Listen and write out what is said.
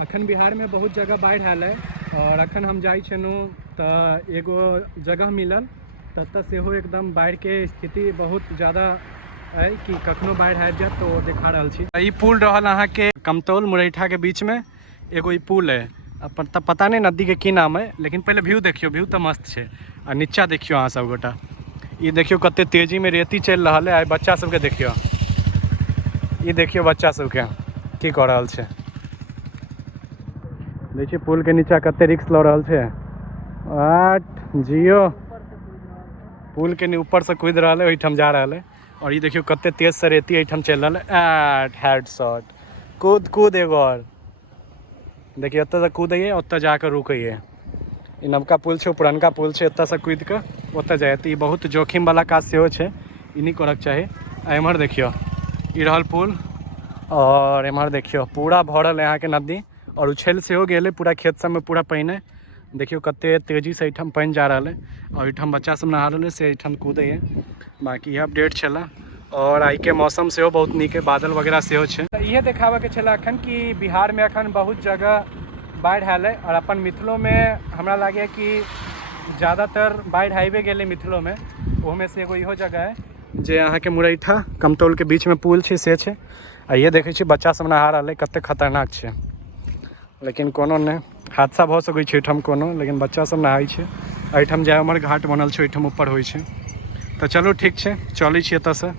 अखन बिहार में बहुत जगह बाढ़ि आयल है और अखन हम जाइ छलहुँ तऽ एगो जगह मिलल ततऽ सेहो एकदम बाढ़ि के स्थिति बहुत ज़्यादा है कि कखनो बाढ़ि आबि जायत तो देखा रहल छी। ई पुल रहल अहाँ के कमतौल मुरैठा के बीच में एगो ई पुल है। अपन तब पता नहीं नदी के की नाम है, लेकिन पहले व्यू देखियो, व्यू तो मस्त है। आ नीचा देखियो अहाँ सब गोटा, ये देखियो कते तेजी में रेती चल रहा है। बच्चा सबके देखियो, ये देखियो बच्चा सबके की कऽ रहल छै। देखिए पुल के नीचा कते रिक्स लऽ रहल छै। आठ जियो पुल के ऊपर से कूद रहा है, ओहिठाम जा रहा है। और ये देखियो कते तेज से रेती एहिठाम चल रहा है। एट हेडशॉट, कूद कूद एगो और देखिए ओतऽ से कूदैए, ओतऽ जाकर रुकैए। ई नवका पुल छै, पुरनका पुल छै, एतऽ से कूद के ओतऽ जाए तऽ ई बहुत जोखिम वाला काज सेहो छै, ई नहीं करक चाही। एम्हर देखियो ई रहल पुल और एम्हर देखियो पूरा भरल है यहाँ के नदी और उछल सेहो गेल पूरा खेत सब में पूरा पानी। देखियो कते तेजी से एहिठाम पानी जा रहा है और एहिठाम बच्चा सब नहा रहल है से एहिठाम कूदैए। बाकी यह अपडेट छला और आई के मौसम सेहो बहुत नीक है, बादल वगैरह सेहो छै। इहे देखाबे के छला अखन कि बिहार में अखन बहुत जगह बाढ़ि आयल है और अपन मिथिलो में हमरा लगे कि ज़्यादातर बाढ़ि आबे गेलै मिथिलो में। ओहोमे से एगो इहो जगह है जे अहाँ के मुरैठा कमतौल के बीच में पुल छै से छै। आ ये देखे छी बच्चा सब नहा रहा है, कते खतरनाक छै। लेकिन कोनो नहीं, हादसा भऽ सकै छै एहिठाम कोनो, लेकिन बच्चा सब नहाय छै। एहिठाम जाय हमर घाट बनल छै, ओहिठाम ऊपर होइ छै। तो चलो ठीक छै, चलै छी एतऽ से।